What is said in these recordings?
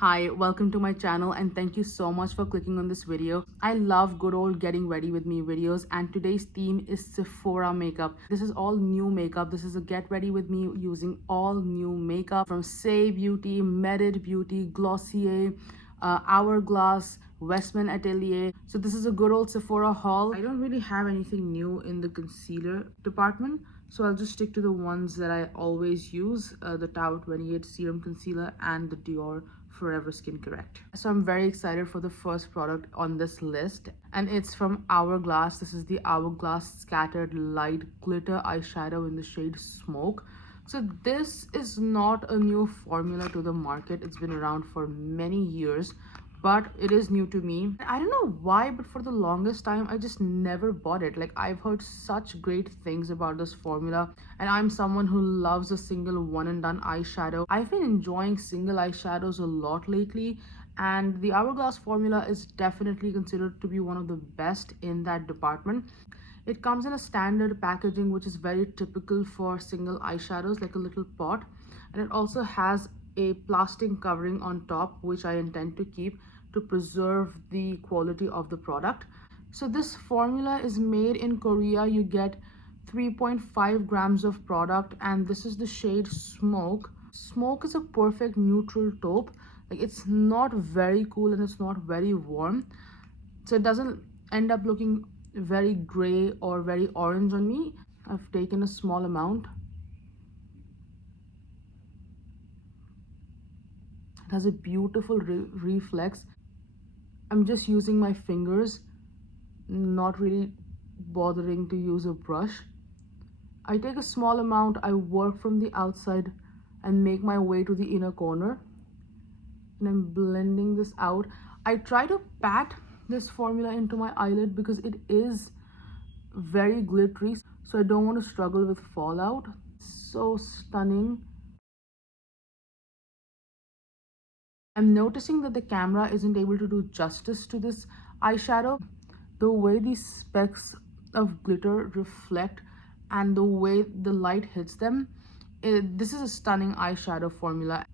Hi, welcome to my channel and thank you so much for clicking on this video. I love good old getting ready with me videos and today's theme is Sephora makeup. This is all new makeup. This is a get ready with me using all new makeup from Saie Beauty, Merit Beauty, Glossier, Hourglass, Westman Atelier. So this is a good old Sephora haul. I don't really have anything new in the concealer department, so I'll just stick to the ones that I always use, the Tower 28 Serum Concealer and the Dior Forever Skin Correct. So I'm very excited for the first product on this list, and it's from Hourglass. This is the Hourglass Scattered Light Glitter Eyeshadow in the shade Smoke. So this is not a new formula to the market. It's been around for many years, but it is new to me. I don't know why, but for the longest time I just never bought it. Like, I've heard such great things about this formula, and I'm someone who loves a single one and done eyeshadow. I've been enjoying single eyeshadows a lot lately, and the Hourglass formula is definitely considered to be one of the best in that department. It comes in a standard packaging, which is very typical for single eyeshadows, like a little pot, and it also has a plastic covering on top, which I intend to keep to preserve the quality of the product. So this formula is made in Korea. You get 3.5 grams of product, and this is the shade Smoke. Smoke is a perfect neutral taupe. Like, it's not very cool and it's not very warm, so it doesn't end up looking very gray or very orange on me. I've taken a small amount. It has a beautiful reflex. I'm just using my fingers, not really bothering to use a brush. I take a small amount, I work from the outside and make my way to the inner corner, and I'm blending this out. I try to pat this formula into my eyelid because it is very glittery, so I don't want to struggle with fallout. So stunning. I'm noticing that the camera isn't able to do justice to this eyeshadow. The way these specks of glitter reflect and the way the light hits them, this is a stunning eyeshadow formula.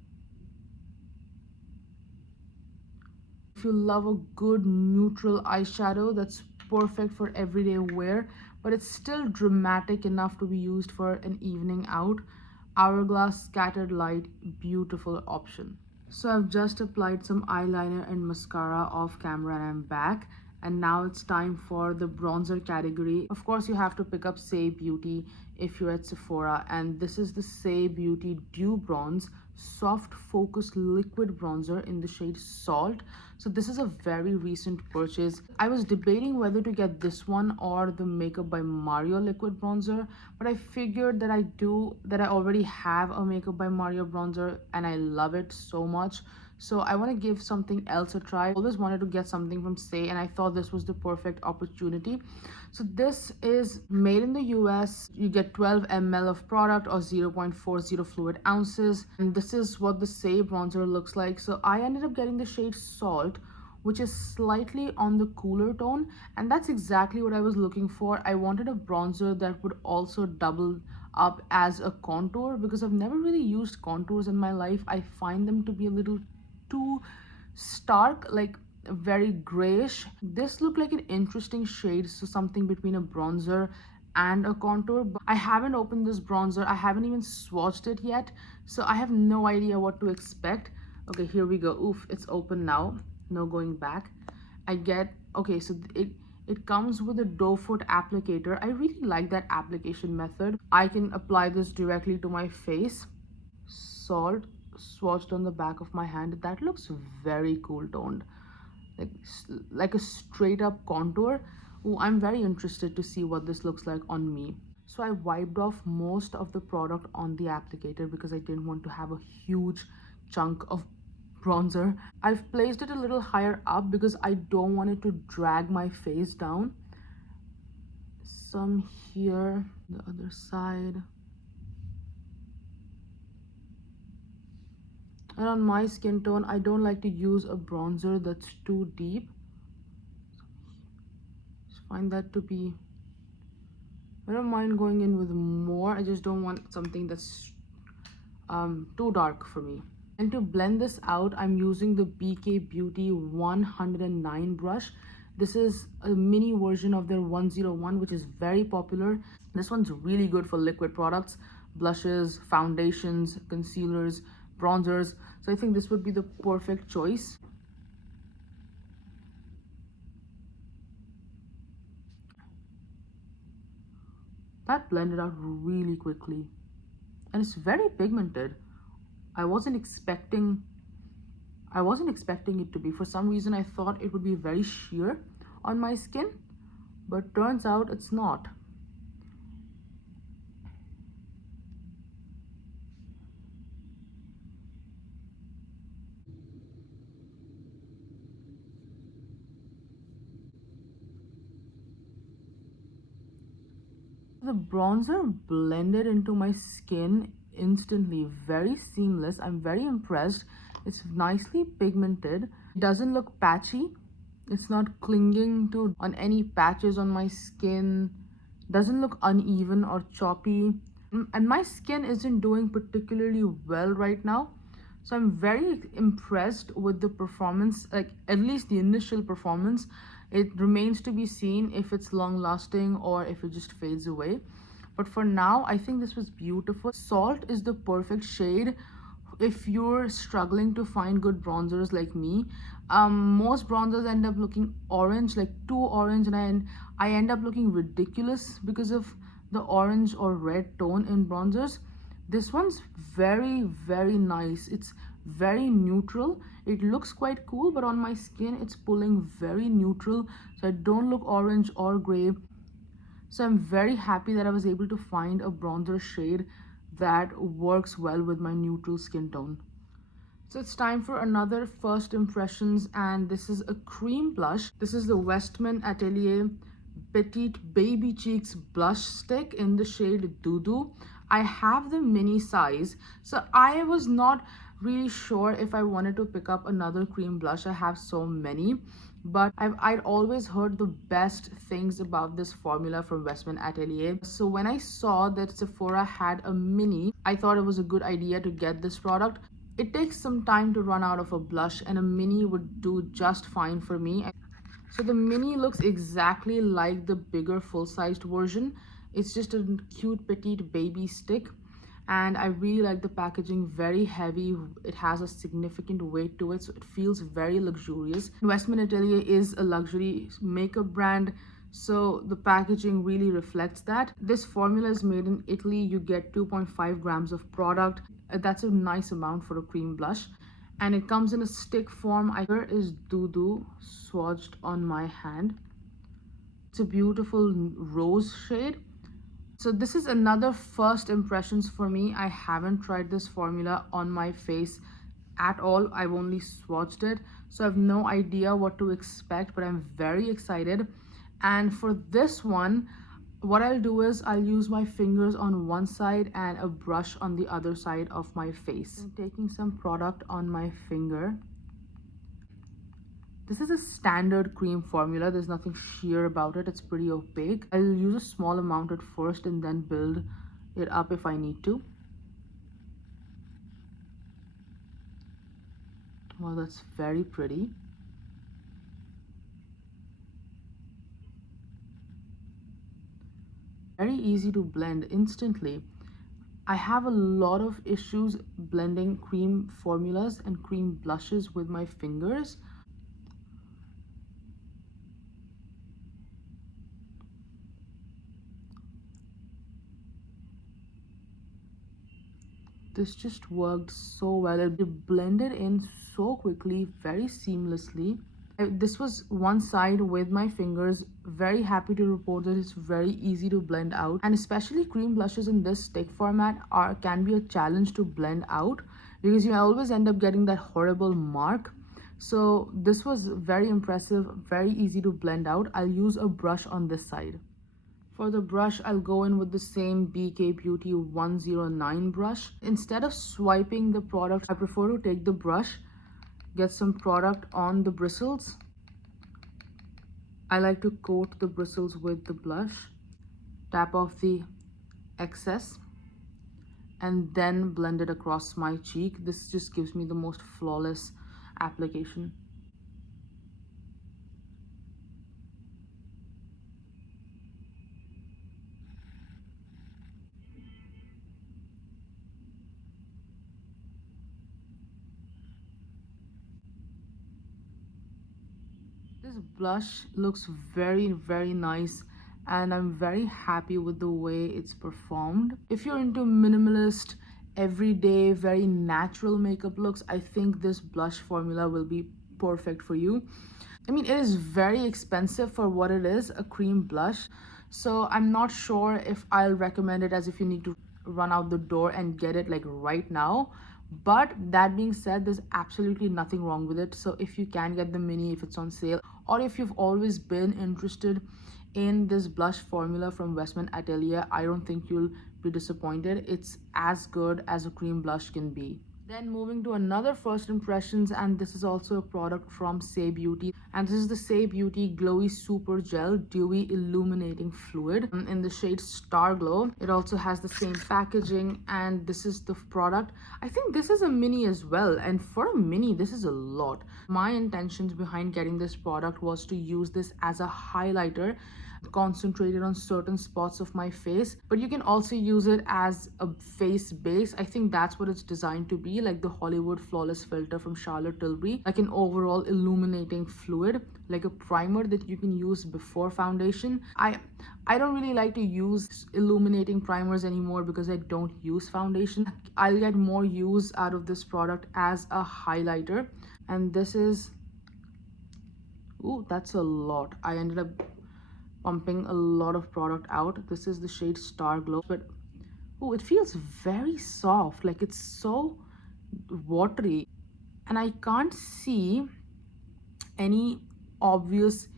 If you love a good neutral eyeshadow that's perfect for everyday wear, but it's still dramatic enough to be used for an evening out, Hourglass Scattered Light, beautiful option. So I've just applied some eyeliner and mascara off camera and I'm back. And now it's time for the bronzer category. Of course, you have to pick up Saie Beauty if you're at Sephora. And this is the Saie Beauty Dew Bronze Soft Focus Liquid Bronzer in the shade Salt. So this is a very recent purchase. I was debating whether to get this one or the Makeup by Mario liquid bronzer, but I figured that I already have a Makeup by Mario bronzer and I love it so much. So I want to give something else a try. I always wanted to get something from Saie and I thought this was the perfect opportunity. So this is made in the US. You get 12 ml of product or 0.40 fluid ounces. And this is what the Saie bronzer looks like. So I ended up getting the shade Salt, which is slightly on the cooler tone, and that's exactly what I was looking for. I wanted a bronzer that would also double up as a contour because I've never really used contours in my life. I find them to be a little too stark, like very grayish. This looked like an interesting shade, so something between a bronzer and a contour. But I haven't opened this bronzer, I haven't even swatched it yet, so I have no idea what to expect. Okay, here we go. Oof, it's open now, no going back. I get, okay, so it comes with a doe foot applicator. I really like that application method. I can apply this directly to my face. Salt swatched on the back of my hand. That looks very cool toned, like a straight up contour. Ooh, I'm very interested to see what this looks like on me. So I wiped off most of the product on the applicator because I didn't want to have a huge chunk of bronzer. I've placed it a little higher up because I don't want it to drag my face down. Some here, the other side. And on my skin tone, I don't like to use a bronzer that's too deep. Just find that to be, I don't mind going in with more. I just don't want something that's too dark for me. And to blend this out, I'm using the BK Beauty 109 brush. This is a mini version of their 101, which is very popular. This one's really good for liquid products, blushes, foundations, concealers, bronzers. So I think this would be the perfect choice. That blended out really quickly. And it's very pigmented. I wasn't expecting I wasn't expecting it to be. For some reason, I thought it would be very sheer on my skin, but turns out it's not. The bronzer blended into my skin instantly, very seamless. I'm very impressed. It's nicely pigmented. It doesn't look patchy. It's not clinging to on any patches on my skin. Doesn't look uneven or choppy. And my skin isn't doing particularly well right now. So I'm very impressed with the performance, like at least the initial performance. It remains to be seen if it's long lasting or if it just fades away. But for now, I think this was beautiful. Salt is the perfect shade if you're struggling to find good bronzers like me. Most bronzers end up looking orange, like too orange, and I end up looking ridiculous because of the orange or red tone in bronzers. This one's very, very nice. It's very neutral. It looks quite cool, but on my skin, it's pulling very neutral. So I don't look orange or gray. So I'm very happy that I was able to find a bronzer shade that works well with my neutral skin tone. So it's time for another first impressions, and this is a cream blush. This is the Westman Atelier Petite Baby Cheeks blush stick in the shade Dudu. I have the mini size, so I was not really sure if I wanted to pick up another cream blush. I have so many, but I'd always heard the best things about this formula from Westman Atelier. So when I saw that Sephora had a mini, I thought it was a good idea to get this product. It takes some time to run out of a blush, and a mini would do just fine for me. So the mini looks exactly like the bigger full-sized version. It's just a cute petite baby stick, and I really like the packaging. Very heavy. It has a significant weight to it, so it feels very luxurious. Westman Atelier is a luxury makeup brand, so the packaging really reflects that. This formula is made in Italy. You get 2.5 grams of product. That's a nice amount for a cream blush, and it comes in a stick form. Here is Dudu swatched on my hand. It's a beautiful rose shade. So this is another first impressions for me. I haven't tried this formula on my face at all. I've only swatched it, so I have no idea what to expect, but I'm very excited. And for this one, what I'll do is I'll use my fingers on one side and a brush on the other side of my face. I'm taking some product on my finger. This is a standard cream formula. There's nothing sheer about it. It's pretty opaque. I'll use a small amount at first and then build it up if I need to. Well, that's very pretty. Very easy to blend instantly. I have a lot of issues blending cream formulas and cream blushes with my fingers. This just worked so well. It blended in so quickly, very seamlessly. This was one side with my fingers. Very happy to report that it's very easy to blend out, and especially cream blushes in this stick format can be a challenge to blend out because you always end up getting that horrible mark. So this was very impressive, very easy to blend out. I'll use a brush on this side. For the brush, I'll go in with the same BK Beauty 109 brush. Instead of swiping the product, I prefer to take the brush, get some product on the bristles. I like to coat the bristles with the blush, tap off the excess, and then blend it across my cheek. This just gives me the most flawless application. This blush looks very, very nice, and I'm very happy with the way it's performed. If you're into minimalist, everyday, very natural makeup looks, I think this blush formula will be perfect for you. I mean, it is very expensive for what it is, a cream blush. So I'm not sure if I'll recommend it as if you need to run out the door and get it like right now. But that being said, there's absolutely nothing wrong with it. So if you can get the mini, if it's on sale, or if you've always been interested in this blush formula from Westman Atelier, I don't think you'll be disappointed. It's as good as a cream blush can be. Then moving to another first impressions, and this is also a product from Saie Beauty, and this is the Saie Beauty Glowy Super Gel Dewy Illuminating Fluid in the shade Starglow. It also has the same packaging, and this is the product. I think this is a mini as well, and for a mini this is a lot. My intentions behind getting this product was to use this as a highlighter concentrated on certain spots of my face, but you can also use it as a face base. I think that's what it's designed to be, like the Hollywood Flawless Filter from Charlotte Tilbury, like an overall illuminating fluid, like a primer that you can use before foundation. I don't really like to use illuminating primers anymore because I don't use foundation. I'll get more use out of this product as a highlighter. And this is, ooh, that's a lot. I ended up pumping a lot of product out. This is the shade Starglow, but oh, it feels very soft, like it's so watery, and I can't see any obvious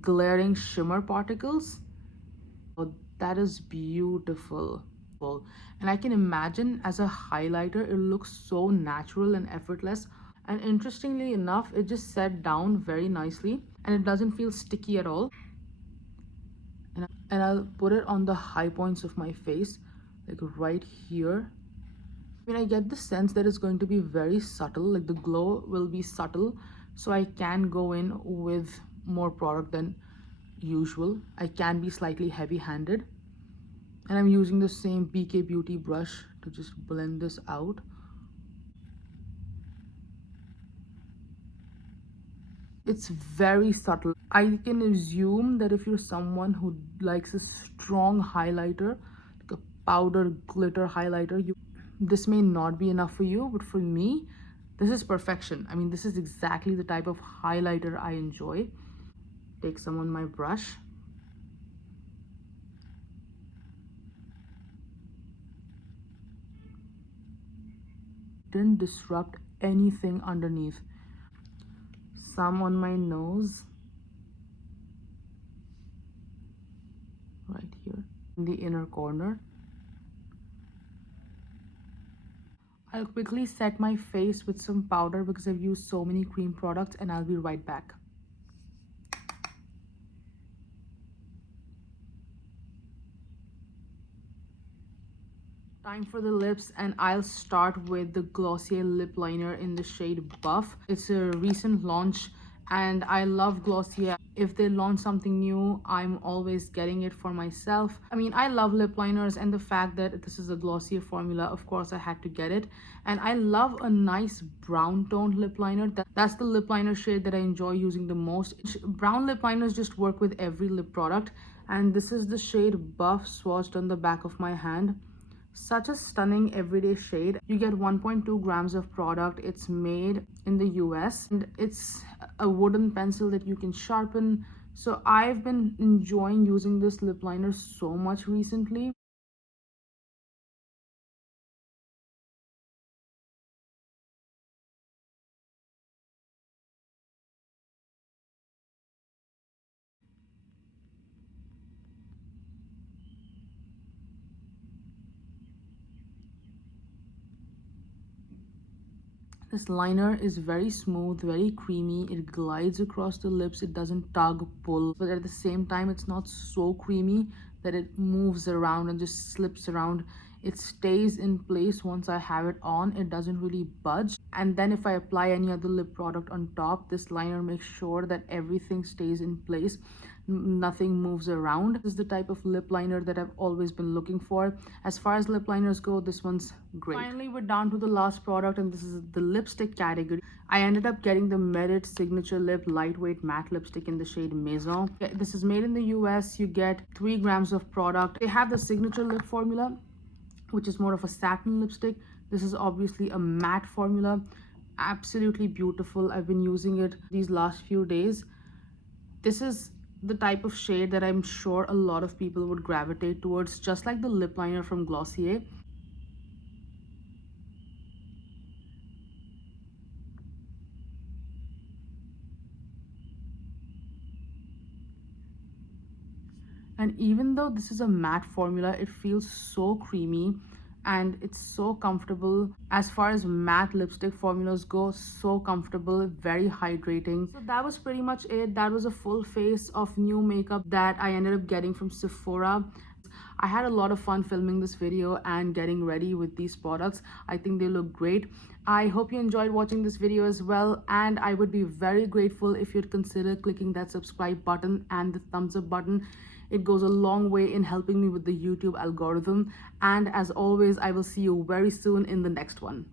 glaring shimmer particles. Oh, that is beautiful. And I can imagine as a highlighter it looks so natural and effortless. And interestingly enough, it just set down very nicely and it doesn't feel sticky at all. And I'll put it on the high points of my face, like right here. I mean, I get the sense that it's going to be very subtle, like the glow will be subtle, so I can go in with more product than usual. I can be slightly heavy-handed, and I'm using the same BK Beauty brush to just blend this out. It's very subtle. I can assume that if you're someone who likes a strong highlighter, like a powder glitter highlighter, this may not be enough for you, but for me, this is perfection. I mean, this is exactly the type of highlighter I enjoy. Take some on my brush. Didn't disrupt anything underneath. Some on my nose, right here in the inner corner. I'll quickly set my face with some powder because I've used so many cream products, and I'll be right back. Time for the lips, and I'll start with the Glossier lip liner in the shade Buff. It's a recent launch and I love Glossier. If they launch something new, I'm always getting it for myself. I mean, I love lip liners, and the fact that this is a Glossier formula, of course I had to get it. And I love a nice brown toned lip liner. That's the lip liner shade that I enjoy using the most. Brown lip liners just work with every lip product, and this is the shade Buff swatched on the back of my hand. Such a stunning everyday shade. You get 1.2 grams of product. It's made in the US and it's a wooden pencil that you can sharpen. So I've been enjoying using this lip liner so much recently. This liner is very smooth, very creamy. It glides across the lips. It doesn't tug, pull, but at the same time, it's not so creamy that it moves around and just slips around It stays in place once I have it on. It doesn't really budge. And then if I apply any other lip product on top, this liner makes sure that everything stays in place. Nothing moves around. This is the type of lip liner that I've always been looking for. As far as lip liners go, this one's great. Finally, we're down to the last product, and this is the lipstick category. I ended up getting the Merit Signature Lip Lightweight Matte Lipstick in the shade Maison. This is made in the US. You get 3 grams of product. They have the Signature Lip formula, which is more of a satin lipstick. This is obviously a matte formula. Absolutely beautiful. I've been using it these last few days. This is the type of shade that I'm sure a lot of people would gravitate towards, just like the lip liner from Glossier. And even though this is a matte formula, it feels so creamy and it's so comfortable. As far as matte lipstick formulas go, so comfortable, very hydrating. So that was pretty much it. That was a full face of new makeup that I ended up getting from Sephora. I had a lot of fun filming this video and getting ready with these products. I think they look great. I hope you enjoyed watching this video as well, and I would be very grateful if you'd consider clicking that subscribe button and the thumbs up button. It goes a long way in helping me with the YouTube algorithm. And as always, I will see you very soon in the next one.